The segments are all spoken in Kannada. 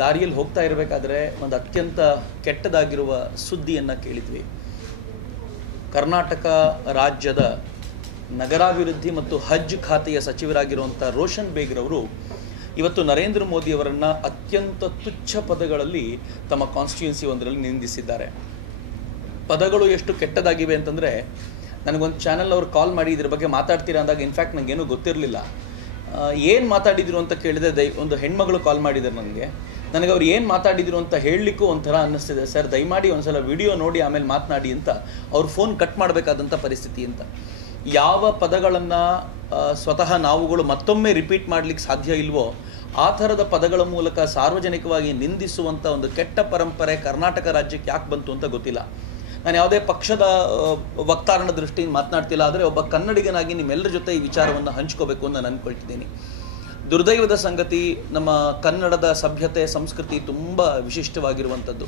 ದಾರಿಯಲ್ಲಿ ಹೋಗ್ತಾ ಇರಬೇಕಾದ್ರೆ ಒಂದು ಅತ್ಯಂತ ಕೆಟ್ಟದಾಗಿರುವ ಸುದ್ದಿಯನ್ನು ಕೇಳಿದ್ವಿ. ಕರ್ನಾಟಕ ರಾಜ್ಯದ ನಗರಾಭಿವೃದ್ಧಿ ಮತ್ತು ಹಜ್ ಖಾತೆಯ ಸಚಿವರಾಗಿರುವಂಥ ರೋಷನ್ ಬೇಗ್ರವರು ಇವತ್ತು ನರೇಂದ್ರ ಮೋದಿಯವರನ್ನು ಅತ್ಯಂತ ತುಚ್ಛ ಪದಗಳಲ್ಲಿ ತಮ್ಮ ಕಾನ್ಸ್ಟಿಟ್ಯೂನ್ಸಿ ಒಂದರಲ್ಲಿ ನಿಂದಿಸಿದ್ದಾರೆ. ಪದಗಳು ಎಷ್ಟು ಕೆಟ್ಟದಾಗಿವೆ ಅಂತಂದರೆ, ನನಗೊಂದು ಚಾನಲ್ ಅವ್ರು ಕಾಲ್ ಮಾಡಿ ಇದ್ರ ಬಗ್ಗೆ ಮಾತಾಡ್ತೀರಾ ಅಂದಾಗ ಇನ್ಫ್ಯಾಕ್ಟ್ ನನಗೇನು ಗೊತ್ತಿರಲಿಲ್ಲ. ಏನು ಮಾತಾಡಿದ್ರು ಅಂತ ಕೇಳಿದೆ. ಒಂದು ಹೆಣ್ಮಗಳು ಕಾಲ್ ಮಾಡಿದ್ದಾರೆ ನನಗೆ ಅವ್ರು ಏನು ಮಾತಾಡಿದ್ರು ಅಂತ ಹೇಳಲಿಕ್ಕೂ ಒಂಥರ ಅನ್ನಿಸ್ತಿದೆ. ಸರ್ ದಯಮಾಡಿ ಒಂದ್ಸಲ ವಿಡಿಯೋ ನೋಡಿ ಆಮೇಲೆ ಮಾತನಾಡಿ ಅಂತ ಅವ್ರು ಫೋನ್ ಕಟ್ ಮಾಡಬೇಕಾದಂಥ ಪರಿಸ್ಥಿತಿ ಅಂತ. ಯಾವ ಪದಗಳನ್ನು ಸ್ವತಃ ನಾವುಗಳು ಮತ್ತೊಮ್ಮೆ ರಿಪೀಟ್ ಮಾಡಲಿಕ್ಕೆ ಸಾಧ್ಯ ಇಲ್ವೋ ಆ ಥರದ ಪದಗಳ ಮೂಲಕ ಸಾರ್ವಜನಿಕವಾಗಿ ನಿಂದಿಸುವಂಥ ಒಂದು ಕೆಟ್ಟ ಪರಂಪರೆ ಕರ್ನಾಟಕ ರಾಜ್ಯಕ್ಕೆ ಯಾಕೆ ಬಂತು ಅಂತ ಗೊತ್ತಿಲ್ಲ. ನಾನು ಯಾವುದೇ ಪಕ್ಷದ ವಕ್ತಾರನ ದೃಷ್ಟಿಯಿಂದ ಮಾತನಾಡ್ತಿಲ್ಲ, ಆದರೆ ಒಬ್ಬ ಕನ್ನಡಿಗನಾಗಿ ನಿಮ್ಮೆಲ್ಲರ ಜೊತೆ ಈ ವಿಚಾರವನ್ನು ಹಂಚ್ಕೋಬೇಕು ಅಂತ ನಾನು ಅಂದ್ಕೊಳ್ತಿದ್ದೀನಿ. ದುರ್ದೈವದ ಸಂಗತಿ, ನಮ್ಮ ಕನ್ನಡದ ಸಭ್ಯತೆ ಸಂಸ್ಕೃತಿ ತುಂಬ ವಿಶಿಷ್ಟವಾಗಿರುವಂಥದ್ದು.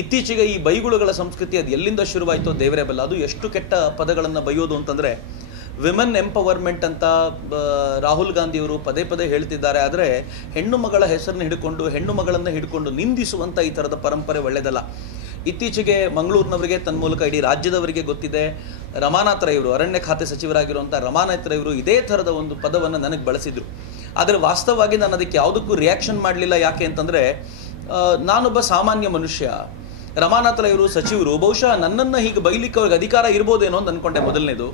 ಇತ್ತೀಚೆಗೆ ಈ ಬೈಗುಳುಗಳ ಸಂಸ್ಕೃತಿ ಅದು ಎಲ್ಲಿಂದ ಶುರುವಾಯಿತೋ ದೇವರೇ ಬಲ್ಲ. ಅದು ಎಷ್ಟು ಕೆಟ್ಟ ಪದಗಳನ್ನು ಬೈಯೋದು ಅಂತಂದರೆ, ವಿಮೆನ್ ಎಂಪವರ್ಮೆಂಟ್ ಅಂತ ರಾಹುಲ್ ಗಾಂಧಿಯವರು ಪದೇ ಪದೇ ಹೇಳ್ತಿದ್ದಾರೆ. ಆದರೆ ಹೆಣ್ಣು ಮಗಳ ಹೆಸರನ್ನು ಹೆಣ್ಣು ಮಗಳನ್ನು ಹಿಡ್ಕೊಂಡು ನಿಂದಿಸುವಂಥ ಈ ಥರದ ಪರಂಪರೆ ಒಳ್ಳೆಯದಲ್ಲ. ಇತ್ತೀಚೆಗೆ ಮಂಗಳೂರಿನವರಿಗೆ ತನ್ನ ಮೂಲಕ ಇಡೀ ರಾಜ್ಯದವರಿಗೆ ಗೊತ್ತಿದೆ, ರಮಾನಾಥ್ ರೈ ಅವರು ಅರಣ್ಯ ಖಾತೆ ಸಚಿವರಾಗಿರುವಂಥ ರಮಾನಾಥ್ ರೈ ಅವರು ಇದೇ ಥರದ ಒಂದು ಪದವನ್ನು ನನಗೆ ಬಳಸಿದರು. ಆದರೆ ವಾಸ್ತವವಾಗಿ ನಾನು ಅದಕ್ಕೆ ಯಾವುದಕ್ಕೂ ರಿಯಾಕ್ಷನ್ ಮಾಡಲಿಲ್ಲ. ಯಾಕೆ ಅಂತಂದರೆ, ನಾನೊಬ್ಬ ಸಾಮಾನ್ಯ ಮನುಷ್ಯ, ರಮಾನಾಥ್ ರೈ ಅವರು ಸಚಿವರು, ಬಹುಶಃ ನನ್ನನ್ನು ಹೀಗೆ ಬೈಲಿಕ್ಕೆ ಅವ್ರಿಗೆ ಅಧಿಕಾರ ಇರ್ಬೋದೇನೋ ಅಂತ ಅಂದ್ಕೊಂಡೆ ಮೊದಲನೇದು.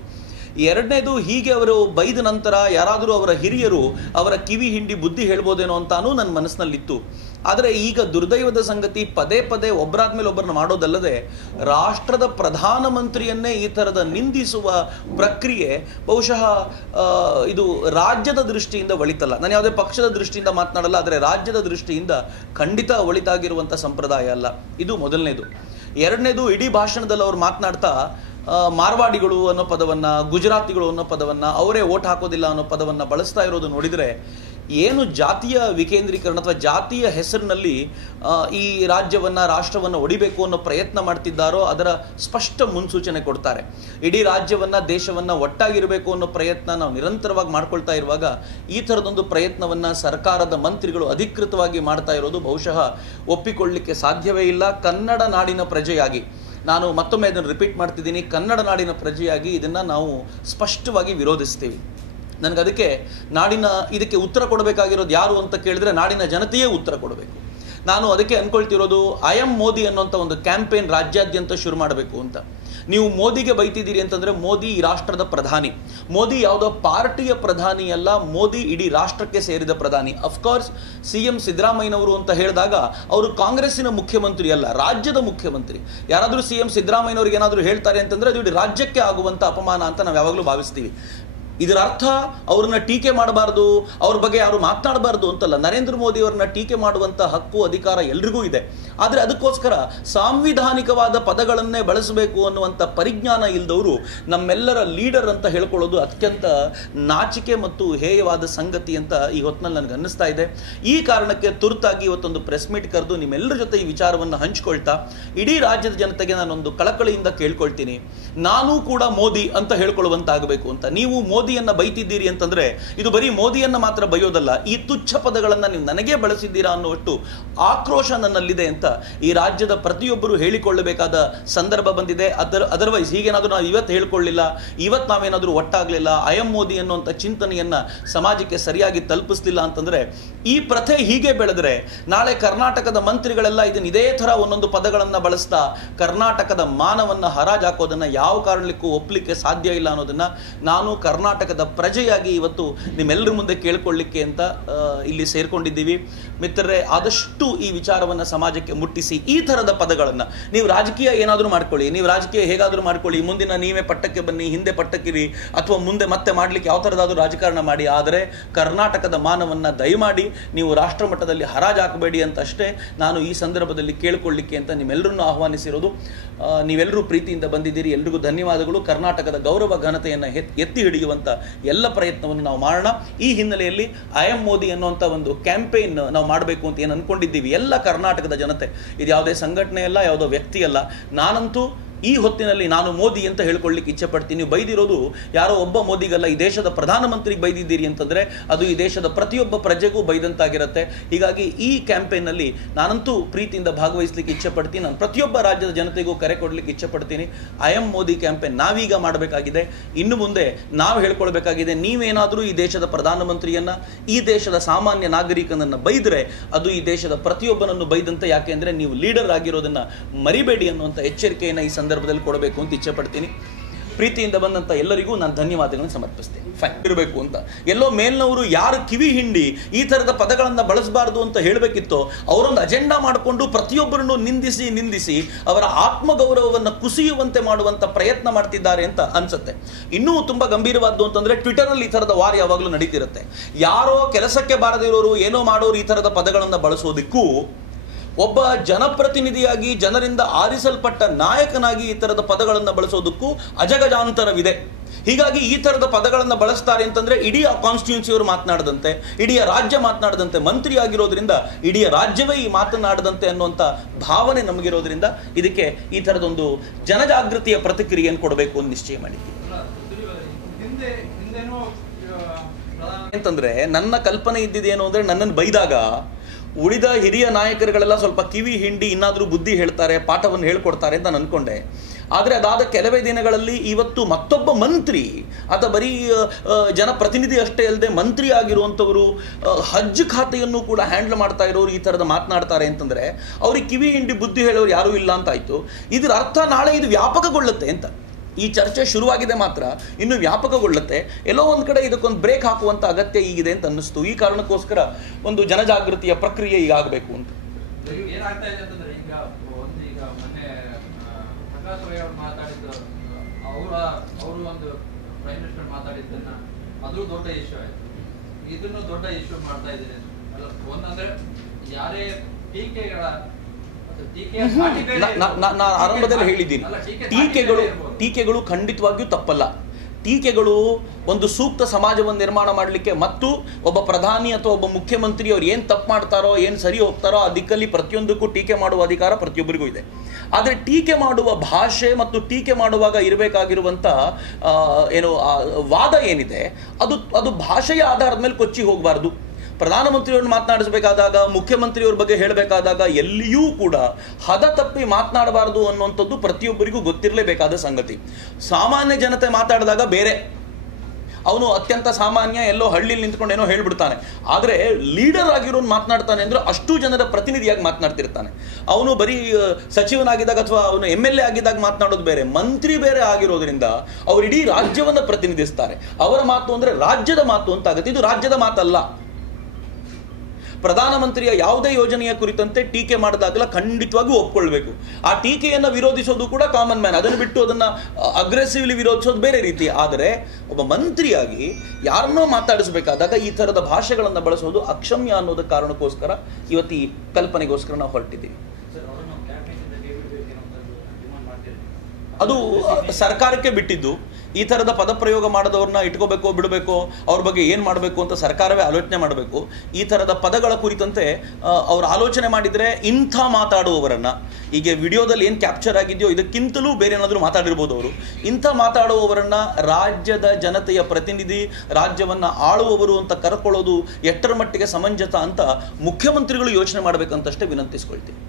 ಎರಡನೇದು, ಹೀಗೆ ಅವರು ಬೈದ ನಂತರ ಯಾರಾದರೂ ಅವರ ಹಿರಿಯರು ಅವರ ಕಿವಿ ಹಿಂಡಿ ಬುದ್ಧಿ ಹೇಳ್ಬೋದೇನೋ ಅಂತಾನೂ ನನ್ನ ಮನಸ್ಸಿನಲ್ಲಿತ್ತು. ಆದರೆ ಈಗ ದುರ್ದೈವದ ಸಂಗತಿ, ಪದೇ ಪದೇ ಒಬ್ಬರಾದ ಮೇಲೆ ಒಬ್ಬರನ್ನ ಮಾಡೋದಲ್ಲದೆ ರಾಷ್ಟ್ರದ ಪ್ರಧಾನಮಂತ್ರಿಯನ್ನೇ ಈ ಥರದ ನಿಂದಿಸುವ ಪ್ರಕ್ರಿಯೆ ಬಹುಶಃ ಇದು ರಾಜ್ಯದ ದೃಷ್ಟಿಯಿಂದ ಒಳಿತಲ್ಲ. ನಾನು ಯಾವುದೇ ಪಕ್ಷದ ದೃಷ್ಟಿಯಿಂದ ಮಾತನಾಡಲ್ಲ, ಆದರೆ ರಾಜ್ಯದ ದೃಷ್ಟಿಯಿಂದ ಖಂಡಿತ ಒಳಿತಾಗಿರುವಂಥ ಸಂಪ್ರದಾಯ ಅಲ್ಲ. ಇದು ಮೊದಲನೇದು. ಎರಡನೇದು, ಇಡೀ ಭಾಷಣದಲ್ಲಿ ಅವ್ರು ಮಾತನಾಡ್ತಾ ಮಾರ್ವಾಡಿಗಳು ಅನ್ನೋ ಪದವನ್ನು, ಗುಜರಾತಿಗಳು ಅನ್ನೋ ಪದವನ್ನು, ಅವರೇ ಓಟ್ ಹಾಕೋದಿಲ್ಲ ಅನ್ನೋ ಪದವನ್ನು ಬಳಸ್ತಾ ಇರೋದು ನೋಡಿದರೆ ಏನು ಜಾತಿಯ ವಿಕೇಂದ್ರೀಕರಣ ಅಥವಾ ಜಾತಿಯ ಹೆಸರಿನಲ್ಲಿ ಈ ರಾಜ್ಯವನ್ನು ರಾಷ್ಟ್ರವನ್ನು ಒಡಿಬೇಕು ಅನ್ನೋ ಪ್ರಯತ್ನ ಮಾಡ್ತಿದ್ದಾರೋ ಅದರ ಸ್ಪಷ್ಟ ಮುನ್ಸೂಚನೆ ಕೊಡ್ತಾರೆ. ಇಡೀ ರಾಜ್ಯವನ್ನು ದೇಶವನ್ನು ಒಟ್ಟಾಗಿರಬೇಕು ಅನ್ನೋ ಪ್ರಯತ್ನ ನಾವು ನಿರಂತರವಾಗಿ ಮಾಡ್ಕೊಳ್ತಾ ಇರುವಾಗ ಈ ಥರದೊಂದು ಪ್ರಯತ್ನವನ್ನು ಸರ್ಕಾರದ ಮಂತ್ರಿಗಳು ಅಧಿಕೃತವಾಗಿ ಮಾಡ್ತಾ ಇರೋದು ಬಹುಶಃ ಒಪ್ಪಿಕೊಳ್ಳಲಿಕ್ಕೆ ಸಾಧ್ಯವೇ ಇಲ್ಲ. ಕನ್ನಡ ನಾಡಿನ ಪ್ರಜೆಯಾಗಿ ನಾನು ಮತ್ತೊಮ್ಮೆ ಇದನ್ನು ರಿಪೀಟ್ ಮಾಡ್ತಿದ್ದೀನಿ, ಕನ್ನಡ ನಾಡಿನ ಪ್ರಜೆಯಾಗಿ ಇದನ್ನು ನಾವು ಸ್ಪಷ್ಟವಾಗಿ ವಿರೋಧಿಸ್ತೀವಿ. ನನಗದಕ್ಕೆ ಇದಕ್ಕೆ ಉತ್ತರ ಕೊಡಬೇಕಾಗಿರೋದು ಯಾರು ಅಂತ ಕೇಳಿದ್ರೆ ನಾಡಿನ ಜನತೆಯೇ ಉತ್ತರ ಕೊಡಬೇಕು. ನಾನು ಅದಕ್ಕೆ ಅಂದ್ಕೊಳ್ತಿರೋದು, ಐ ಆಮ್ ಮೋದಿ ಅನ್ನೋಂಥ ಒಂದು ಕ್ಯಾಂಪೇನ್ ರಾಜ್ಯಾದ್ಯಂತ ಶುರು ಮಾಡಬೇಕು ಅಂತ. ನೀವು ಮೋದಿಗೆ ಬೈತಿದ್ದೀರಿ ಅಂತಂದರೆ, ಮೋದಿ ಈ ರಾಷ್ಟ್ರದ ಪ್ರಧಾನಿ. ಮೋದಿ ಯಾವುದೋ ಪಾರ್ಟಿಯ ಪ್ರಧಾನಿ ಅಲ್ಲ, ಮೋದಿ ಇಡೀ ರಾಷ್ಟ್ರಕ್ಕೆ ಸೇರಿದ ಪ್ರಧಾನಿ. ಅಫ್ಕೋರ್ಸ್ CM ಸಿದ್ದರಾಮಯ್ಯನವರು ಅಂತ ಹೇಳಿದಾಗ ಅವರು ಕಾಂಗ್ರೆಸ್ಸಿನ ಮುಖ್ಯಮಂತ್ರಿ ಅಲ್ಲ, ರಾಜ್ಯದ ಮುಖ್ಯಮಂತ್ರಿ. ಯಾರಾದರೂ CM ಸಿದ್ದರಾಮಯ್ಯನವ್ರಿಗೆ ಏನಾದರೂ ಹೇಳ್ತಾರೆ ಅಂತಂದರೆ ಅದು ಇಡೀ ರಾಜ್ಯಕ್ಕೆ ಆಗುವಂಥ ಅಪಮಾನ ಅಂತ ನಾವು ಯಾವಾಗಲೂ ಭಾವಿಸ್ತೀವಿ. ಇದರ ಅರ್ಥ ಅವ್ರನ್ನ ಟೀಕೆ ಮಾಡಬಾರ್ದು, ಅವ್ರ ಬಗ್ಗೆ ಯಾರು ಮಾತನಾಡಬಾರ್ದು ಅಂತಲ್ಲ. ನರೇಂದ್ರ ಮೋದಿ ಅವರನ್ನ ಟೀಕೆ ಮಾಡುವಂಥ ಹಕ್ಕು ಅಧಿಕಾರ ಎಲ್ರಿಗೂ ಇದೆ. ಆದರೆ ಅದಕ್ಕೋಸ್ಕರ ಸಾಂವಿಧಾನಿಕವಾದ ಪದಗಳನ್ನೇ ಬಳಸಬೇಕು ಅನ್ನುವಂಥ ಪರಿಜ್ಞಾನ ಇಲ್ಲದವರು ನಮ್ಮೆಲ್ಲರ ಲೀಡರ್ ಅಂತ ಹೇಳ್ಕೊಳ್ಳೋದು ಅತ್ಯಂತ ನಾಚಿಕೆ ಮತ್ತು ಹೇಯವಾದ ಸಂಗತಿ ಅಂತ ಈ ಹೊತ್ತಿನಲ್ಲಿ ನನಗೆ ಅನ್ನಿಸ್ತಾ ಇದೆ. ಈ ಕಾರಣಕ್ಕೆ ತುರ್ತಾಗಿ ಇವತ್ತೊಂದು ಪ್ರೆಸ್ ಮೀಟ್ ಕರೆದು ನಿಮ್ಮೆಲ್ಲರ ಜೊತೆ ಈ ವಿಚಾರವನ್ನು ಹಂಚ್ಕೊಳ್ತಾ ಇಡೀ ರಾಜ್ಯದ ಜನತೆಗೆ ನಾನೊಂದು ಕಳಕಳಿಯಿಂದ ಕೇಳ್ಕೊಳ್ತೀನಿ, ನಾನೂ ಕೂಡ ಮೋದಿ ಅಂತ ಹೇಳ್ಕೊಳ್ಳುವಂತಾಗಬೇಕು ಅಂತ. ನೀವು ಮೋದಿಯನ್ನ ಬೈತಿದ್ದೀರಿ ಅಂತಂದ್ರೆ ಇದು ಬರೀ ಮೋದಿಯನ್ನ ಮಾತ್ರ ಬೈಯೋದಲ್ಲ, ಈ ತುಚ್ಛ ಪದಗಳನ್ನು ನೀವು ನನಗೇ ಬಳಸಿದ್ದೀರಾ ಅನ್ನುವಷ್ಟು ಆಕ್ರೋಶ ನನ್ನಲ್ಲಿದೆ ಅಂತ ಈ ರಾಜ್ಯದ ಪ್ರತಿಯೊಬ್ಬರು ಹೇಳಿಕೊಳ್ಳಬೇಕಾದ ಸಂದರ್ಭ ಬಂದಿದೆ. ಅದರ್ವೈಸ್ ಹೀಗೇನಾದರೂ ನಾವು ಇವತ್ತು ಹೇಳ್ಕೊಳ್ಳಿಲ್ಲ, ಇವತ್ತು ನಾವೇನಾದರೂ ಒಟ್ಟಾಗಲಿಲ್ಲ, ಐ ಆಮ್ ಮೋದಿ ಅನ್ನುವಂಥ ಚಿಂತನೆಯನ್ನ ಸಮಾಜಕ್ಕೆ ಸರಿಯಾಗಿ ತಲುಪಿಸಲಿಲ್ಲ ಅಂತಂದ್ರೆ ಈ ಪ್ರಥೆ ಹೀಗೆ ಬೆಳೆದರೆ ನಾಳೆ ಕರ್ನಾಟಕದ ಮಂತ್ರಿಗಳೆಲ್ಲ ಇದನ್ನ ಇದೇ ಥರ ಒಂದೊಂದು ಪದಗಳನ್ನು ಬಳಸ್ತಾ ಕರ್ನಾಟಕದ ಮಾನವನ್ನ ಹರಾಜಾಕೋದನ್ನು ಯಾವ ಕಾರಣಕ್ಕೂ ಒಪ್ಪಲಿಕ್ಕೆ ಸಾಧ್ಯ ಇಲ್ಲ ಅನ್ನೋದನ್ನ ನಾನು ಕರ್ನಾಟಕದ ಪ್ರಜೆಯಾಗಿ ಇವತ್ತು ನಿಮ್ಮೆಲ್ಲರ ಮುಂದೆ ಕೇಳ್ಕೊಳ್ಳಿಕ್ಕೆ ಅಂತ ಇಲ್ಲಿ ಸೇರ್ಕೊಂಡಿದ್ದೀವಿ. ಮಿತ್ರರೇ, ಆದಷ್ಟು ಈ ವಿಚಾರವನ್ನು ಸಮಾಜಕ್ಕೆ ಮುಟ್ಟಿಸಿ. ಈ ಥರದ ಪದಗಳನ್ನು ನೀವು ರಾಜಕೀಯ ಏನಾದರೂ ಮಾಡ್ಕೊಳ್ಳಿ, ನೀವು ರಾಜಕೀಯ ಹೇಗಾದರೂ ಮಾಡ್ಕೊಳ್ಳಿ, ಮುಂದಿನ ನೀವೇ ಪಟ್ಟಕ್ಕೆ ಬನ್ನಿ, ಹಿಂದೆ ಪಟ್ಟಕ್ಕಿರಿ, ಅಥವಾ ಮುಂದೆ ಮತ್ತೆ ಮಾಡಲಿಕ್ಕೆ ಯಾವ ಥರದಾದರೂ ರಾಜಕಾರಣ ಮಾಡಿ. ಆದರೆ ಕರ್ನಾಟಕದ ಮಾನವನ್ನ ದಯಮಾಡಿ ನೀವು ರಾಷ್ಟ್ರ ಮಟ್ಟದಲ್ಲಿ ಹರಾಜು ಹಾಕಬೇಡಿ ಅಂತ ಅಷ್ಟೇ ನಾನು ಈ ಸಂದರ್ಭದಲ್ಲಿ ಕೇಳ್ಕೊಳ್ಳಿಕ್ಕೆ ಅಂತ ನಿಮ್ಮೆಲ್ಲರನ್ನು ಆಹ್ವಾನಿಸಿರೋದು. ನೀವೆಲ್ಲರೂ ಪ್ರೀತಿಯಿಂದ ಬಂದಿದ್ದೀರಿ, ಎಲ್ರಿಗೂ ಧನ್ಯವಾದಗಳು. ಕರ್ನಾಟಕದ ಗೌರವ ಘನತೆಯನ್ನು ಎತ್ತಿ ಹಿಡಿಯುವಂಥ ಎಲ್ಲ ಪ್ರಯತ್ನವನ್ನು ನಾವು ಮಾಡೋಣ. ಈ ಹಿನ್ನೆಲೆಯಲ್ಲಿ ಐ ಆಮ್ ಮೋದಿ ಅನ್ನುವಂಥ ಒಂದು ಕ್ಯಾಂಪೇನ್ ನಾವು ಮಾಡಬೇಕು ಅಂತ ಏನು ಅಂದ್ಕೊಂಡಿದ್ದೀವಿ ಎಲ್ಲ ಕರ್ನಾಟಕದ ಜನತೆ, ಇದು ಯಾವುದೇ ಸಂಘಟನೆ ಅಲ್ಲ, ಯಾವುದೋ ವ್ಯಕ್ತಿ ಅಲ್ಲ. ನಾನಂತೂ ಈ ಹೊತ್ತಿನಲ್ಲಿ ನಾನು ಮೋದಿ ಅಂತ ಹೇಳ್ಕೊಳ್ಳಿಕ್ಕೆ ಇಚ್ಛೆ ಪಡ್ತೀನಿ. ನೀವು ಬೈದಿರೋದು ಯಾರೋ ಒಬ್ಬ ಮೋದಿಗಲ್ಲ, ಈ ದೇಶದ ಪ್ರಧಾನಮಂತ್ರಿಗೆ ಬೈದಿದ್ದೀರಿ ಅಂತಂದರೆ ಅದು ಈ ದೇಶದ ಪ್ರತಿಯೊಬ್ಬ ಪ್ರಜೆಗೂ ಬೈದಂತಾಗಿರುತ್ತೆ. ಹೀಗಾಗಿ ಈ ಕ್ಯಾಂಪೇನ್ನಲ್ಲಿ ನಾನಂತೂ ಪ್ರೀತಿಯಿಂದ ಭಾಗವಹಿಸಲಿಕ್ಕೆ ಇಚ್ಛೆ ಪಡ್ತೀನಿ. ನಾನು ಪ್ರತಿಯೊಬ್ಬ ರಾಜ್ಯದ ಜನತೆಗೂ ಕರೆ ಕೊಡಲಿಕ್ಕೆ ಇಚ್ಛೆ ಪಡ್ತೀನಿ. ಐ ಎಮ್ ಮೋದಿ ಕ್ಯಾಂಪೇನ್ ನಾವೀಗ ಮಾಡಬೇಕಾಗಿದೆ. ಇನ್ನು ಮುಂದೆ ನಾವು ಹೇಳ್ಕೊಳ್ಬೇಕಾಗಿದೆ, ನೀವೇನಾದರೂ ಈ ದೇಶದ ಪ್ರಧಾನಮಂತ್ರಿಯನ್ನ, ಈ ದೇಶದ ಸಾಮಾನ್ಯ ನಾಗರಿಕನನ್ನು ಬೈದರೆ ಅದು ಈ ದೇಶದ ಪ್ರತಿಯೊಬ್ಬನನ್ನು ಬೈದಂತೆ. ಯಾಕೆಂದರೆ ನೀವು ಲೀಡರ್ ಆಗಿರೋದನ್ನು ಮರಿಬೇಡಿ ಅನ್ನುವಂಥ ಎಚ್ಚರಿಕೆಯನ್ನು ಈ ಸಂದರ್ಭದಲ್ಲಿ ಕೊಡಬೇಕು ಅಂತ ಇಚ್ಛೆ ಪಡ್ತೀನಿ. ಪ್ರೀತಿಯಿಂದ ಬಂದಂಥ ಎಲ್ಲರಿಗೂ ನಾನು ಧನ್ಯವಾದಗಳನ್ನು ಸಮರ್ಪಿಸ್ತೇನೆ. ಫೈನ್ ಇರಬೇಕು ಅಂತ ಎಲ್ಲೋ ಮೇಲ್ನವರು ಯಾರು ಕಿವಿ ಹಿಂಡಿ ಈ ಥರದ ಪದಗಳನ್ನು ಬಳಸಬಾರ್ದು ಅಂತ ಹೇಳಬೇಕಿತ್ತೋ ಅವರೊಂದು ಅಜೆಂಡಾ ಮಾಡಿಕೊಂಡು ಪ್ರತಿಯೊಬ್ಬರನ್ನು ನಿಂದಿಸಿ ಅವರ ಆತ್ಮಗೌರವವನ್ನು ಕುಸಿಯುವಂತೆ ಮಾಡುವಂಥ ಪ್ರಯತ್ನ ಮಾಡ್ತಿದ್ದಾರೆ ಅಂತ ಅನ್ಸುತ್ತೆ. ಇನ್ನೂ ತುಂಬ ಗಂಭೀರವಾದ್ದು ಅಂತಂದರೆ ಟ್ವಿಟರಲ್ಲಿ ಈ ಥರದ ವಾರ್ ಯಾವಾಗಲೂ ನಡೀತಿರುತ್ತೆ. ಯಾರೋ ಕೆಲಸಕ್ಕೆ ಬಾರದಿರೋರು ಏನೋ ಮಾಡೋರು ಈ ಥರದ ಪದಗಳನ್ನು ಬಳಸೋದಕ್ಕೂ ಒಬ್ಬ ಜನಪ್ರತಿನಿಧಿಯಾಗಿ ಜನರಿಂದ ಆರಿಸಲ್ಪಟ್ಟ ನಾಯಕನಾಗಿ ಈ ಥರದ ಪದಗಳನ್ನು ಬಳಸೋದಕ್ಕೂ ಅಜಗಜಾಂತರವಿದೆ. ಹೀಗಾಗಿ ಈ ಥರದ ಪದಗಳನ್ನು ಬಳಸ್ತಾರೆ ಅಂತಂದರೆ ಇಡೀ ಕಾನ್ಸ್ಟಿಟ್ಯೂನ್ಸಿಯವರು ಮಾತನಾಡದಂತೆ, ಇಡೀ ರಾಜ್ಯ ಮಾತನಾಡದಂತೆ, ಮಂತ್ರಿ ಆಗಿರೋದ್ರಿಂದ ಇಡೀ ರಾಜ್ಯವೇ ಈ ಮಾತನಾಡದಂತೆ ಅನ್ನುವಂಥ ಭಾವನೆ ನಮಗಿರೋದ್ರಿಂದ ಇದಕ್ಕೆ ಈ ಥರದೊಂದು ಜನಜಾಗೃತಿಯ ಪ್ರತಿಕ್ರಿಯೆಯನ್ನು ಕೊಡಬೇಕು ಅಂತ ನಿಶ್ಚಯ ಮಾಡಿದ್ದೀವಿ. ಅಂತಂದರೆ ನನ್ನ ಕಲ್ಪನೆ ಇದ್ದಿದ್ದೇನು ಅಂದರೆ, ನನ್ನನ್ನು ಬೈದಾಗ ಉಳಿದ ಹಿರಿಯ ನಾಯಕರುಗಳೆಲ್ಲ ಸ್ವಲ್ಪ ಕಿವಿ ಹಿಂಡಿ ಇನ್ನಾದರೂ ಬುದ್ಧಿ ಹೇಳ್ತಾರೆ, ಪಾಠವನ್ನು ಹೇಳ್ಕೊಡ್ತಾರೆ ಅಂತ ನಾನು ಅಂದ್ಕೊಂಡೆ. ಆದರೆ ಅದಾದ ಕೆಲವೇ ದಿನಗಳಲ್ಲಿ ಇವತ್ತು ಮತ್ತೊಬ್ಬ ಮಂತ್ರಿ, ಆತ ಬರೀ ಜನಪ್ರತಿನಿಧಿ ಅಷ್ಟೇ ಅಲ್ಲದೆ ಮಂತ್ರಿ ಆಗಿರುವಂಥವರು, ಹಜ್ ಖಾತೆಯನ್ನು ಕೂಡ ಹ್ಯಾಂಡಲ್ ಮಾಡ್ತಾ ಇರೋರು ಈ ಥರದ ಮಾತನಾಡ್ತಾರೆ ಅಂತಂದರೆ ಅವ್ರಿಗೆ ಕಿವಿ ಹಿಂಡಿ ಬುದ್ಧಿ ಹೇಳೋರು ಯಾರೂ ಇಲ್ಲ ಅಂತ ಆಯಿತು. ಇದರ ಅರ್ಥ ನಾಳೆ ಇದು ವ್ಯಾಪಕಗೊಳ್ಳುತ್ತೆ ಅಂತ. ಈ ಚರ್ಚೆ ಶುರುವಾಗಿದೆ ಮಾತ್ರ, ಇನ್ನು ವ್ಯಾಪಕಗೊಳ್ಳುತ್ತೆ. ಎಲ್ಲೋ ಒಂದು ಕಡೆ ಇದಕ್ಕೊಂದು ಬ್ರೇಕ್ ಹಾಕುವಂಥ ಅಗತ್ಯ ಈಗಿದೆ ಅಂತ ಅನ್ನಿಸ್ತು. ಈ ಕಾರಣಕ್ಕೋಸ್ಕರ ಒಂದು ಜನಜಾಗೃತಿಯ ಪ್ರಕ್ರಿಯೆ ಈಗ ಆಗಬೇಕು ಅಂತ. ಏನಾಗ್ತಾ ಇದೆ ಅಂತಂದ್ರೆ, ಈಗ ಮೊನ್ನೆ ಪ್ರಕಾಶ್ ರೈ ಅವರು ಮಾತಾಡಿದ್ರು, ಅವರು ಒಂದು ಪ್ರೈಮ್ ಮಿನಿಸ್ಟರ್ ಮಾತಾಡಿದ್ದನ್ನ ಅದು ದೊಡ್ಡ ಇಶ್ಯೂ ಆಯ್ತು. ಇದನ್ನು ದೊಡ್ಡ ಇಶ್ಯೂ ಮಾಡ್ತಾ ಇದ್ದೀನಿ. ಒಂದಂದ್ರೆ ಯಾರೇ ಟೀಕೆಗಳ ನಾನು ಆರಂಭದಲ್ಲಿ ಹೇಳಿದ್ದೀನಿ, ಟೀಕೆಗಳು ಖಂಡಿತವಾಗಿಯೂ ತಪ್ಪಲ್ಲ. ಟೀಕೆಗಳು ಒಂದು ಸೂಕ್ತ ಸಮಾಜವನ್ನು ನಿರ್ಮಾಣ ಮಾಡಲಿಕ್ಕೆ ಮತ್ತು ಒಬ್ಬ ಪ್ರಧಾನಿ ಅಥವಾ ಒಬ್ಬ ಮುಖ್ಯಮಂತ್ರಿ ಅವ್ರು ಏನು ತಪ್ಪು ಮಾಡ್ತಾರೋ, ಏನು ಸರಿ ಹೋಗ್ತಾರೋ ಆ ದಿಕ್ಕಲ್ಲಿ ಪ್ರತಿಯೊಂದಕ್ಕೂ ಟೀಕೆ ಮಾಡುವ ಅಧಿಕಾರ ಪ್ರತಿಯೊಬ್ಬರಿಗೂ ಇದೆ. ಆದರೆ ಟೀಕೆ ಮಾಡುವ ಭಾಷೆ ಮತ್ತು ಟೀಕೆ ಮಾಡುವಾಗ ಇರಬೇಕಾಗಿರುವಂಥ ವಾದ ಏನಿದೆ ಅದು ಭಾಷೆಯ ಆಧಾರದ ಮೇಲೆ ಕೊಚ್ಚಿ ಹೋಗಬಾರ್ದು. ಪ್ರಧಾನಮಂತ್ರಿಯವ್ರನ್ನ ಮಾತನಾಡಿಸಬೇಕಾದಾಗ, ಮುಖ್ಯಮಂತ್ರಿಯವ್ರ ಬಗ್ಗೆ ಹೇಳಬೇಕಾದಾಗ ಎಲ್ಲಿಯೂ ಕೂಡ ಹದ ತಪ್ಪಿ ಮಾತನಾಡಬಾರ್ದು ಅನ್ನುವಂಥದ್ದು ಪ್ರತಿಯೊಬ್ಬರಿಗೂ ಗೊತ್ತಿರಲೇಬೇಕಾದ ಸಂಗತಿ. ಸಾಮಾನ್ಯ ಜನತೆ ಮಾತಾಡಿದಾಗ ಬೇರೆ, ಅವನು ಅತ್ಯಂತ ಸಾಮಾನ್ಯ, ಎಲ್ಲೋ ಹಳ್ಳಿಲಿ ನಿಂತ್ಕೊಂಡು ಏನೋ ಹೇಳ್ಬಿಡ್ತಾನೆ. ಆದರೆ ಲೀಡರ್ ಆಗಿರೋನು ಮಾತನಾಡ್ತಾನೆ ಅಂದರೆ ಅಷ್ಟು ಜನರ ಪ್ರತಿನಿಧಿಯಾಗಿ ಮಾತನಾಡ್ತಿರ್ತಾನೆ. ಅವನು ಬರೀ ಸಚಿವನಾಗಿದ್ದಾಗ ಅಥವಾ ಅವನು MLA ಆಗಿದ್ದಾಗ ಮಾತನಾಡೋದು ಬೇರೆ, ಮಂತ್ರಿ ಬೇರೆ ಆಗಿರೋದ್ರಿಂದ ಅವರು ಇಡೀ ರಾಜ್ಯವನ್ನು ಪ್ರತಿನಿಧಿಸ್ತಾರೆ. ಅವರ ಮಾತು ಅಂದರೆ ರಾಜ್ಯದ ಮಾತು ಅಂತ ಆಗುತ್ತೆ. ಇದು ರಾಜ್ಯದ ಮಾತಲ್ಲ. ಪ್ರಧಾನಮಂತ್ರಿಯ ಯಾವುದೇ ಯೋಜನೆಯ ಕುರಿತಂತೆ ಟೀಕೆ ಮಾಡಿದಾಗಲ ಖಂಡಿತವಾಗಿಯೂ ಒಪ್ಕೊಳ್ಬೇಕು. ಆ ಟೀಕೆಯನ್ನು ವಿರೋಧಿಸೋದು ಕೂಡ ಕಾಮನ್ ಮ್ಯಾನ್. ಅದನ್ನು ಬಿಟ್ಟು ಅದನ್ನು ಅಗ್ರೆಸಿವ್ಲಿ ವಿರೋಧಿಸೋದು ಬೇರೆ ರೀತಿ. ಆದರೆ ಒಬ್ಬ ಮಂತ್ರಿಯಾಗಿ ಯಾರನ್ನೋ ಮಾತಾಡಿಸಬೇಕಾದಾಗ ಈ ಥರದ ಭಾಷೆಗಳನ್ನು ಬಳಸೋದು ಅಕ್ಷಮ್ಯ ಅನ್ನೋದ ಕಾರಣಕ್ಕೋಸ್ಕರ ಇವತ್ತು ಈ ಕಲ್ಪನೆಗೋಸ್ಕರ ನಾವು ಹೊರಟಿದ್ದೀವಿ. ಅದು ಸರ್ಕಾರಕ್ಕೆ ಬಿಟ್ಟಿದ್ದು. ಈ ಥರದ ಪದಪ್ರಯೋಗ ಮಾಡಿದವ್ರನ್ನ ಇಟ್ಕೋಬೇಕೋ ಬಿಡಬೇಕೋ, ಅವ್ರ ಬಗ್ಗೆ ಏನು ಮಾಡಬೇಕು ಅಂತ ಸರ್ಕಾರವೇ ಆಲೋಚನೆ ಮಾಡಬೇಕು. ಈ ಥರದ ಪದಗಳ ಕುರಿತಂತೆ ಅವ್ರು ಆಲೋಚನೆ ಮಾಡಿದರೆ ಇಂಥ ಮಾತಾಡುವವರನ್ನು, ಈಗ ವಿಡಿಯೋದಲ್ಲಿ ಏನು ಕ್ಯಾಪ್ಚರ್ ಆಗಿದೆಯೋ ಇದಕ್ಕಿಂತಲೂ ಬೇರೆ ಏನಾದರೂ ಮಾತಾಡಿರ್ಬೋದು ಅವರು. ಇಂಥ ಮಾತಾಡುವವರನ್ನು ರಾಜ್ಯದ ಜನತೆಯ ಪ್ರತಿನಿಧಿ, ರಾಜ್ಯವನ್ನು ಆಳುವವರು ಅಂತ ಕರ್ಕೊಳ್ಳೋದು ಎಷ್ಟರ ಮಟ್ಟಿಗೆ ಸಮಂಜಸ ಅಂತ ಮುಖ್ಯಮಂತ್ರಿಗಳು ಯೋಚನೆ ಮಾಡಬೇಕಂತಷ್ಟೇ ವಿನಂತಿಸ್ಕೊಳ್ತೀವಿ.